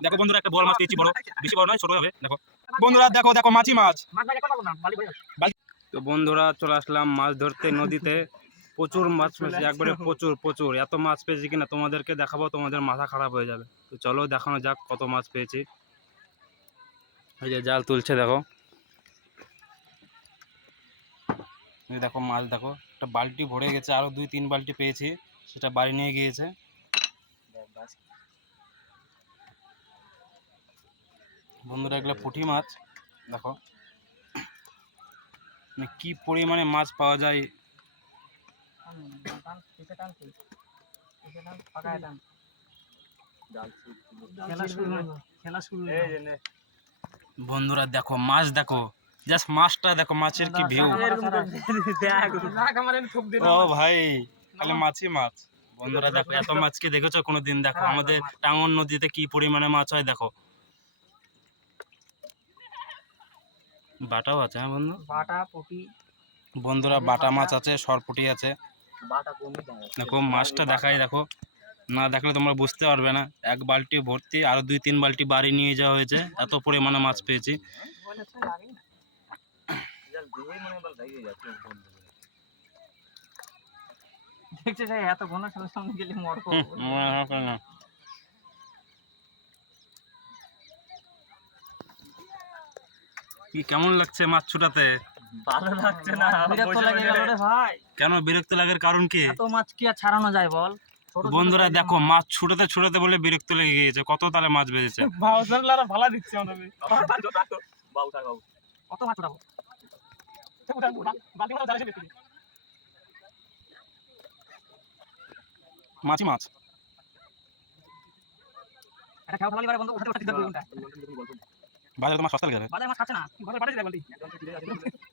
দেখো বন্ধুরা একটা বড় মাছ পেয়েছি বড়। বেশি বড় নয় ছোট হবে। দেখো। বন্ধুরা দেখো দেখো মাছি মাছ। তো বন্ধুরা চলে আসলাম মাছ ধরতে নদীতে। প্রচুর মাছ পেয়েছি একবারে প্রচুর প্রচুর। এত মাছ পেয়েছি কিনা তোমাদেরকে দেখাবো তোমাদের মাথা খারাপ হয়ে যাবে। তো চলো দেখানো যাক কত মাছ পেয়েছি। এই যে জাল তুলছে দেখো। এই দেখো মাছ দেখো। একটা বালতি ভরে গেছে আরও দুই তিন বালতি পেয়েছি। সেটা বাড়ি নিয়ে গিয়েছে। বন্ধুরা এগুলো পুঁটি মাছ। দেখো। মানে কি পরিমাণে মাছ পাওয়া যায়। বন্ধুরা দেখো মাছ দেখো। জাস্ট মাছটা দেখো মাছের কি ভিউ। ও ভাই তাহলে মাছই মাছ। বন্ধুরা দেখো এত মাছকে দেখেছ কোনোদিন? দেখো আমাদের টাঙ্গন নদীতে কি পরিমাণে মাছ হয় দেখো। বাটাও আছে হ্যাঁ বন্ধু? বাটা পটি। বন্ধুরা বাটা মাছ আছে সরপুটি আছে। বাটা দেখো মাছটা দেখাই দেখো। না দেখলে তোমরা বুঝতে পারবে না। এক বালতি ভর্তি আরও দুই তিন বালতি বাড়ি নিয়ে যাওয়া হয়েছে। এত পরিমাণে মাছ পেয়েছি। দেখছে যে এত ঘন সামনে গেলে হুম, মনে হয় কেন? কি কেমন লাগছে মাছ ছুটাতে? ভালো লাগছে না বিরক্ত লাগে গেল রে ভাই? কেন বিরক্ত লাগার কারণ কি? এত মাছ কি আর ছাড়ানো যায় বল? ছোট ছোট বন্ধুরা দেখো মাছ ছুটাতে ছুটাতে বলে বিরক্ত লেগে গিয়েছে। কত তালে মাছ বেজেছে বাউসারলারা ভালা দিচ্ছে আমাদের। কত মাছ উঠাবো মাছি মাছ এটা বন্ধ উঠাতে উঠাতে বাজারে তো মাছ সস্তা লেগে বাজারে মাছ খাচ্ছে না ঘরে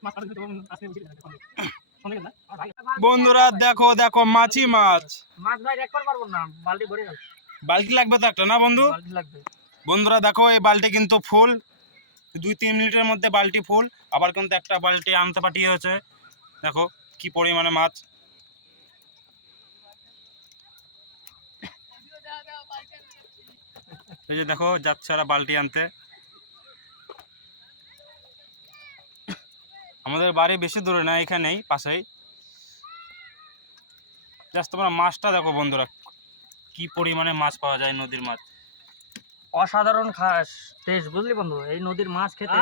মাছ বন্ধুরা দেখো দেখো মাছি মাছ। মাছ ভাই রেক পারব না বালতি ভরে গেল বালতি লাগবে তো একটা না বন্ধু? বালতি লাগবে। বন্ধুরা দেখো এই বালতি কিন্তু ফুল। দুই তিন মিনিটের মধ্যে বালতি ফুল। আবার কিন্তু একটা বালতি আনতে পাঠিয়ে হয়েছে। দেখো কি পরিমাণে মাছ। এই যে দেখো যাচ্ছে ওরা বালতি আনতে। আমাদের বাড়ি বেশি দূরে না এখানেই পাশেই। জাস্ট তোমরা মাছটা দেখো বন্ধুরা কি পরিমাণে মাছ পাওয়া যায় নদীর মাছ। অসাধারণ খাস টেস্ট বুঝলি বন্ধু? এই নদীর মাছ খেতে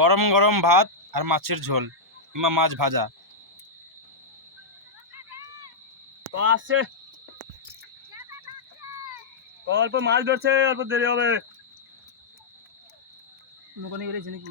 গরম গরম ভাত আর মাছের ঝোল কিংবা মাছ ভাজা। আসছে। অল্প মাছ ধরছে অল্প দেরি হবে। বেরিয়েছে নাকি?